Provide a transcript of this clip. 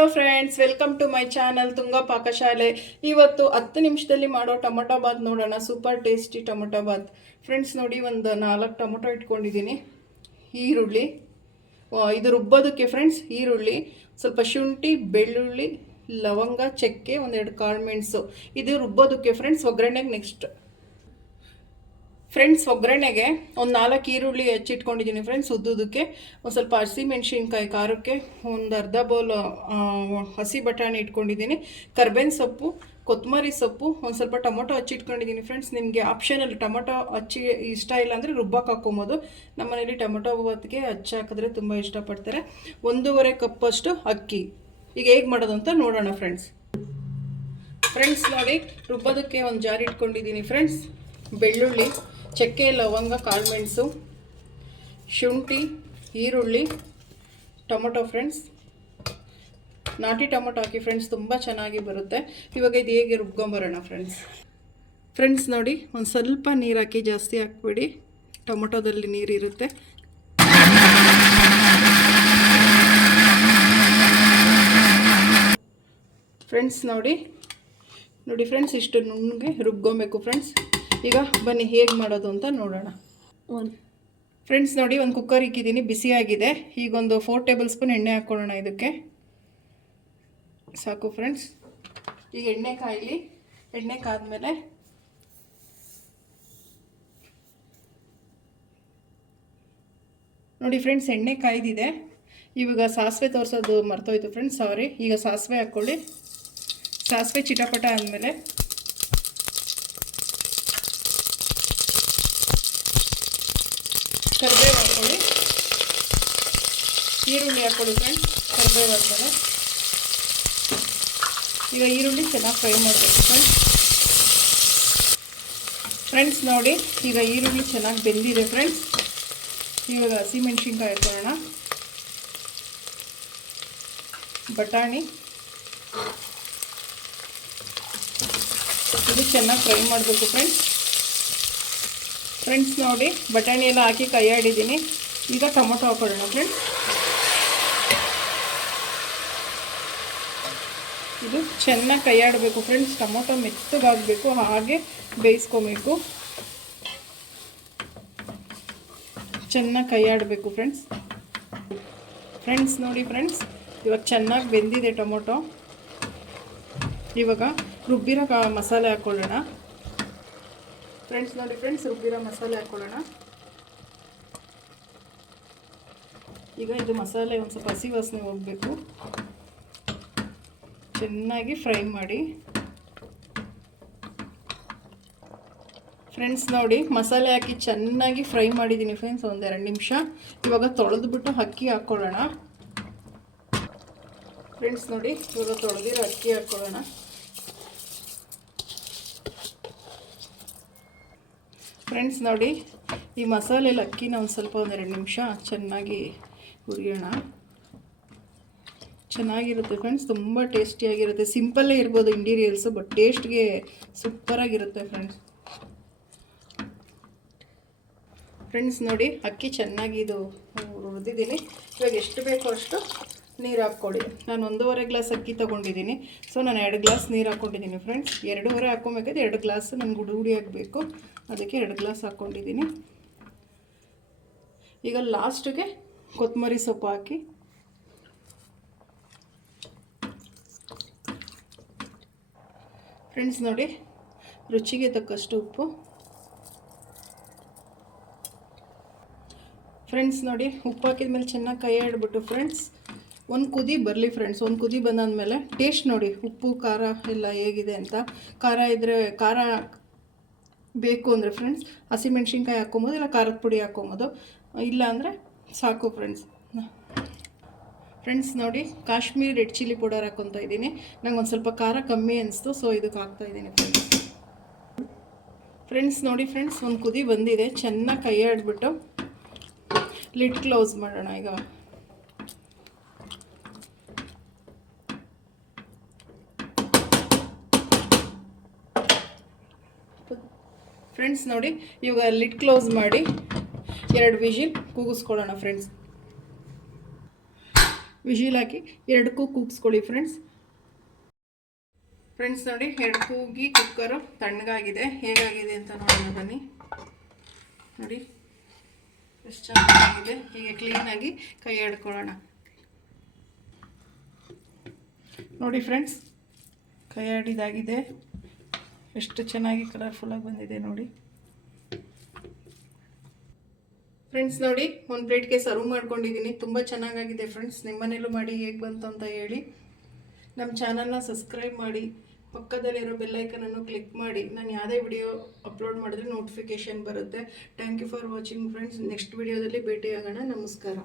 Hello friends welcome to my channel Tunga Pakashale ಇವತ್ತು ಹತ್ತು ನಿಮಿಷದಲ್ಲಿ ಮಾಡೋ ಟೊಮೊಟೊ ಬಾತ್ ನೋಡೋಣ super tasty tomato bath friends ನೋಡಿ ಒಂದು ನಾಲ್ಕು ಟೊಮೊಟೊ ಇಟ್ಕೊಂಡಿದ್ದೀನಿ ಈರುಳ್ಳಿ ಇದು ರುಬ್ಬೋದಕ್ಕೆ ಫ್ರೆಂಡ್ಸ್ ಈರುಳ್ಳಿ ಸ್ವಲ್ಪ ಶುಂಠಿ ಬೆಳ್ಳುಳ್ಳಿ ಲವಂಗ ಚಕ್ಕೆ ಒಂದೆರಡು ಕಾಳು ಮೆಣಸು ಇದು ರುಬ್ಬೋದಕ್ಕೆ ಫ್ರೆಂಡ್ಸ್ ಒಗ್ಗರಣೆಗೆ ನೆಕ್ಸ್ಟ್ ಫ್ರೆಂಡ್ಸ್ ಒಗ್ಗರಣೆಗೆ ಒಂದು ನಾಲ್ಕು ಈರುಳ್ಳಿ ಹೆಚ್ಚಿಟ್ಕೊಂಡಿದ್ದೀನಿ ಫ್ರೆಂಡ್ಸ್ ಉದ್ದುದಕ್ಕೆ ಒಂದು ಸ್ವಲ್ಪ ಹಸಿ ಮೆಣಸಿನ್ಕಾಯಿ ಖಾರಕ್ಕೆ ಒಂದು ಅರ್ಧ ಬೌಲ್ ಹಸಿ ಬಟಾಣಿ ಇಟ್ಕೊಂಡಿದ್ದೀನಿ. ಕರ್ಬೇವಿನ ಸೊಪ್ಪು ಕೊತ್ತಂಬರಿ ಸೊಪ್ಪು, ಒಂದು ಸ್ವಲ್ಪ ಟೊಮೊಟೊ ಹಚ್ಚಿಟ್ಕೊಂಡಿದ್ದೀನಿ ಫ್ರೆಂಡ್ಸ್ ನಿಮಗೆ ಆಪ್ಷನಲ್ಲಿ ಟೊಮೊಟೊ ಹಚ್ಚಿ ಇಷ್ಟ ಇಲ್ಲ ಅಂದರೆ ರುಬ್ಬಕ್ಕೆ ಹಾಕ್ಕೊಬೋದು. ನಮ್ಮನೇಲಿ ಟೊಮೊಟೊ ಬಾತ್ಗೆ ಹಚ್ಚಿ ಹಾಕಿದ್ರೆ ತುಂಬ ಇಷ್ಟಪಡ್ತಾರೆ. ಒಂದೂವರೆ ಕಪ್ಪಷ್ಟು ಅಕ್ಕಿ. ಈಗ ಹೇಗೆ ಮಾಡೋದು ಅಂತ ನೋಡೋಣ ಫ್ರೆಂಡ್ಸ್ ಫ್ರೆಂಡ್ಸ್ ನೋಡಿ, ರುಬ್ಬೋದಕ್ಕೆ ಒಂದು ಜಾರಿ ಇಟ್ಕೊಂಡಿದ್ದೀನಿ ಫ್ರೆಂಡ್ಸ್ ಬೆಳ್ಳುಳ್ಳಿ ಚಕ್ಕೆ, ಲವಂಗ ಕಾಳುಮೆಣಸು ಶುಂಠಿ, ಈರುಳ್ಳಿ, ಟೊಮೊಟೊ ಫ್ರೆಂಡ್ಸ್ ನಾಟಿ ಟೊಮೊಟೊ ಹಾಕಿ ಫ್ರೆಂಡ್ಸ್ ತುಂಬ ಚೆನ್ನಾಗಿ ಬರುತ್ತೆ. ಇವಾಗ ಇದು ಹೇಗೆ ರುಬ್ಕೊಂಬರೋಣ ಫ್ರೆಂಡ್ಸ್ ಫ್ರೆಂಡ್ಸ್ ನೋಡಿ, ಒಂದು ಸ್ವಲ್ಪ ನೀರು ಹಾಕಿ ಜಾಸ್ತಿ ಹಾಕ್ಬಿಡಿ. ಟೊಮೊಟೊದಲ್ಲಿ ನೀರಿರುತ್ತೆ ಫ್ರೆಂಡ್ಸ್ ನೋಡಿ ನೋಡಿ ಫ್ರೆಂಡ್ಸ್ ಇಷ್ಟು ನುಣ್ಣಗೆ ರುಬ್ಕೊಬೇಕು ಫ್ರೆಂಡ್ಸ್ ಈಗ ಬನ್ನಿ ಹೇಗೆ ಮಾಡೋದು ಅಂತ ನೋಡೋಣ. ಫ್ರೆಂಡ್ಸ್ ನೋಡಿ ಒಂದು ಕುಕ್ಕರ್ ಇಕ್ಕಿದ್ದೀನಿ. ಬಿಸಿಯಾಗಿದೆ ಈಗ ಒಂದು ಫೋರ್ ಟೇಬಲ್ ಸ್ಪೂನ್ ಎಣ್ಣೆ ಹಾಕ್ಕೊಳ್ಳೋಣ ಇದಕ್ಕೆ. ಸಾಕು ಫ್ರೆಂಡ್ಸ್ ಈಗ ಎಣ್ಣೆ ಕಾಯಲಿ ಎಣ್ಣೆ ಕಾದ್ಮೇಲೆ ನೋಡಿ ಫ್ರೆಂಡ್ಸ್ ಎಣ್ಣೆ ಕಾಯ್ದಿದೆ. ಇವಾಗ ಸಾಸಿವೆ ತೋರಿಸೋದು ಮರ್ತೋಯ್ತು ಫ್ರೆಂಡ್ಸ್ ಸಾರಿ ಈಗ ಸಾಸಿವೆ ಹಾಕ್ಕೊಳ್ಳಿ. ಸಾಸಿವೆ ಚಿಟಪಟ ಅಂದಮೇಲೆ ಕರಿಬೇವು ಹಾಕ್ಕೊಳ್ಳಿ. ಈರುಳ್ಳಿ ಹಾಕ್ಕೊಳ್ಳಿ ಫ್ರೆಂಡ್ಸ್ ಕರಿಬೇವು ಹಾಕ್ತಾರೆ. ಈಗ ಈರುಳ್ಳಿ ಚೆನ್ನಾಗಿ ಫ್ರೈ ಮಾಡಬೇಕು ಫ್ರೆಂಡ್ಸ್ ಫ್ರೆಂಡ್ಸ್ ನೋಡಿ, ಈಗ ಈರುಳ್ಳಿ ಚೆನ್ನಾಗಿ ಬೆಂದಿದೆ ಫ್ರೆಂಡ್ಸ್ ಇವಾಗ ಹಸಿಮೆಣ್ಸಿನ್ಕಾಯಿ ಹಾಕೋಣ. ಬಟಾಣಿ. ಇದು ಚೆನ್ನಾಗಿ ಫ್ರೈ ಮಾಡಬೇಕು ಫ್ರೆಂಡ್ಸ್ ಫ್ರೆಂಡ್ಸ್ ನೋಡಿ, ಬಟಾಣಿ ಎಲ್ಲ ಹಾಕಿ ಕೈಯಾಡಿದ್ದೀನಿ ಈಗ ಟೊಮೊಟೊ ಹಾಕೊಳ್ಳೋಣ ಫ್ರೆಂಡ್ಸ್ ಇದು ಚೆನ್ನಾಗಿ ಕೈಯಾಡಬೇಕು ಫ್ರೆಂಡ್ಸ್ ಟೊಮೊಟೊ ಮೆತ್ತಗಾಗಬೇಕು, ಹಾಗೆ ಬೇಯಿಸ್ಕೊಬೇಕು. ಚೆನ್ನಾಗಿ ಕೈಯಾಡಬೇಕು ಫ್ರೆಂಡ್ಸ್ ಫ್ರೆಂಡ್ಸ್ ನೋಡಿ ಫ್ರೆಂಡ್ಸ್ ಇವಾಗ ಚೆನ್ನಾಗಿ ಬೆಂದಿದೆ ಟೊಮೊಟೊ. ಇವಾಗ ರುಬ್ಬಿರೋ ಮಸಾಲೆ ಹಾಕ್ಕೊಳ್ಳೋಣ ಫ್ರೆಂಡ್ಸ್ ನೋಡಿ ಫ್ರೆಂಡ್ಸ್ ರುಬ್ಬಿರೋ ಮಸಾಲೆ ಹಾಕ್ಕೊಳ್ಳೋಣ ಈಗ ಇದು ಮಸಾಲೆ ಒಂದು ಸ್ವಲ್ಪ ಹಸಿ ವಾಸನೆ ಹೋಗಬೇಕು. ಚೆನ್ನಾಗಿ ಫ್ರೈ ಮಾಡಿ. ಫ್ರೆಂಡ್ಸ್ ನೋಡಿ, ಮಸಾಲೆ ಹಾಕಿ ಚೆನ್ನಾಗಿ ಫ್ರೈ ಮಾಡಿದ್ದೀನಿ ಫ್ರೆಂಡ್ಸ್ ಒಂದೆರಡು ನಿಮಿಷ. ಇವಾಗ ತೊಳೆದ್ಬಿಟ್ಟು ಅಕ್ಕಿ ಹಾಕ್ಕೊಳ್ಳೋಣ ಫ್ರೆಂಡ್ಸ್ ನೋಡಿ, ಇವಾಗ ತೊಳೆದಿರೋ ಅಕ್ಕಿ ಹಾಕ್ಕೊಳ್ಳೋಣ ಫ್ರೆಂಡ್ಸ್ ನೋಡಿ, ಈ ಮಸಾಲೆ ಅಕ್ಕಿನ ಒಂದು ಸ್ವಲ್ಪ ಒಂದೆರಡು ನಿಮಿಷ ಚೆನ್ನಾಗಿ ಹುರಿಯೋಣ. ಚೆನ್ನಾಗಿರುತ್ತೆ ಫ್ರೆಂಡ್ಸ್ ತುಂಬ ಟೇಸ್ಟಿಯಾಗಿರುತ್ತೆ ಸಿಂಪಲ್ಲೇ ಇರ್ಬೋದು ಇಂಟೀರಿಯಲ್ಸು ಬಟ್ ಟೇಸ್ಟ್ಗೆ ಸೂಪರಾಗಿರುತ್ತೆ ಫ್ರೆಂಡ್ಸ್ ಫ್ರೆಂಡ್ಸ್ ನೋಡಿ, ಅಕ್ಕಿ ಚೆನ್ನಾಗಿ ಇದು ಹುರಿದಿದ್ದೀನಿ ಇವಾಗ ಎಷ್ಟು ಬೇಕೋ ಅಷ್ಟು ನೀರು ಹಾಕ್ಕೊಡಿ ನಾನು ಒಂದೂವರೆ ಗ್ಲಾಸ್ ಅಕ್ಕಿ ತೊಗೊಂಡಿದ್ದೀನಿ. ಸೊ ನಾನು ಎರಡು ಗ್ಲಾಸ್ ನೀರು ಹಾಕ್ಕೊಂಡಿದ್ದೀನಿ ಫ್ರೆಂಡ್ಸ್ ಎರಡೂವರೆ ಹಾಕ್ಕೊಬೇಕಾದ್ರೆ ಎರಡು ಗ್ಲಾಸ್ ನನಗೆ ಗುಡಿ ಆಗಬೇಕು. ಅದಕ್ಕೆ ಎರಡು ಗ್ಲಾಸ್ ಹಾಕ್ಕೊಂಡಿದ್ದೀನಿ. ಈಗ ಲಾಸ್ಟಿಗೆ ಕೊತ್ತಂಬರಿ ಸೊಪ್ಪು ಹಾಕಿ. ಫ್ರೆಂಡ್ಸ್ ನೋಡಿ, ರುಚಿಗೆ ತಕ್ಕಷ್ಟು ಉಪ್ಪು. ಫ್ರೆಂಡ್ಸ್ ನೋಡಿ, ಉಪ್ಪು ಹಾಕಿದ ಮೇಲೆ ಚೆನ್ನಾಗಿ ಕೈ ಫ್ರೆಂಡ್ಸ್ ಒಂದು ಕುದಿ ಬರಲಿ ಫ್ರೆಂಡ್ಸ್ ಒಂದು ಕುದಿ ಬಂದಾದ್ಮೇಲೆ ಟೇಸ್ಟ್ ನೋಡಿ, ಉಪ್ಪು, ಖಾರ ಎಲ್ಲ ಹೇಗಿದೆ ಅಂತ. ಖಾರ ಇದ್ದರೆ ಖಾರ ಬೇಕು ಅಂದರೆ ಫ್ರೆಂಡ್ಸ್ ಹಸಿಮೆಣ್ಸಿನ್ಕಾಯಿ ಹಾಕ್ಕೊಬೋದು, ಇಲ್ಲ ಖಾರದ ಪುಡಿ ಹಾಕ್ಕೊಬೋದು. ಇಲ್ಲ ಅಂದರೆ ಸಾಕು ಫ್ರೆಂಡ್ಸ್ ಫ್ರೆಂಡ್ಸ್ ನೋಡಿ, ಕಾಶ್ಮೀರಿ ರೆಡ್ ಚಿಲ್ಲಿ ಪೌಡರ್ ಹಾಕ್ಕೊತಾ ಇದ್ದೀನಿ. ನಂಗೆ ಒಂದು ಸ್ವಲ್ಪ ಖಾರ ಕಮ್ಮಿ ಅನಿಸ್ತು ಸೊ ಇದಕ್ಕೆ ಹಾಕ್ತಾ ಇದ್ದೀನಿ ಫ್ರೆಂಡ್ಸ್ ಫ್ರೆಂಡ್ಸ್ ನೋಡಿ ಫ್ರೆಂಡ್ಸ್ ಒಂದು ಕುದಿ ಬಂದಿದೆ, ಚೆನ್ನಾಗಿ ಕೈ ಲಿಟ್ ಲಿಡ್ ಕ್ಲೋಸ್ ಮಾಡೋಣ ಈಗ. ಫ್ರೆಂಡ್ಸ್ ನೋಡಿ, ಇವಾಗ ಲಿಡ್ ಕ್ಲೋಸ್ ಮಾಡಿ ಎರಡು ವಿಜಿಲ್ ಕೂಗಿಸ್ಕೊಳ್ಳೋಣ ಫ್ರೆಂಡ್ಸ್ ವಿಜಿಲ್ ಹಾಕಿ ಎರಡಕ್ಕೂ ಕೂಗಿಸ್ಕೊಳ್ಳಿ ಫ್ರೆಂಡ್ಸ್ ಫ್ರೆಂಡ್ಸ್ ನೋಡಿ, ಎರಡು ಕೂಗಿ ಕುಕ್ಕರು ತಣ್ಣಗಾಗಿದೆ. ಹೇಗಾಗಿದೆ ಅಂತ ನೋಡೋಣ ಬನ್ನಿ. ನೋಡಿ, ಎಷ್ಟು ಚೆನ್ನಾಗಿದೆ. ಹೀಗೆ ಕ್ಲೀನಾಗಿ ಕೈ ಆಡ್ಕೊಳ್ಳೋಣ ನೋಡಿ ಫ್ರೆಂಡ್ಸ್ ಕೈ ಆಡಿದಾಗಿದೆ ಎಷ್ಟು ಚೆನ್ನಾಗಿ ಕಲರ್ಫುಲ್ಲಾಗಿ ಬಂದಿದೆ ನೋಡಿ. ಫ್ರೆಂಡ್ಸ್ ನೋಡಿ, ಒಂದು ಪ್ಲೇಟ್ಗೆ ಸರ್ವ್ ಮಾಡ್ಕೊಂಡಿದ್ದೀನಿ ತುಂಬ ಚೆನ್ನಾಗಾಗಿದೆ ಫ್ರೆಂಡ್ಸ್ ನಿಮ್ಮನೇಲೂ ಮಾಡಿ ಹೇಗೆ ಬಂತು ಅಂತ ಹೇಳಿ. ನಮ್ಮ ಚಾನಲ್ನ ಸಬ್ಸ್ಕ್ರೈಬ್ ಮಾಡಿ, ಪಕ್ಕದಲ್ಲಿರೋ ಬೆಲ್ಲೈಕನನ್ನು ಕ್ಲಿಕ್ ಮಾಡಿ. ನಾನು ಯಾವುದೇ ವಿಡಿಯೋ ಅಪ್ಲೋಡ್ ಮಾಡಿದ್ರೆ ನೋಟಿಫಿಕೇಷನ್ ಬರುತ್ತೆ. Thank you for watching friends next ವಿಡಿಯೋದಲ್ಲಿ ಭೇಟಿಯಾಗೋಣ. ನಮಸ್ಕಾರ.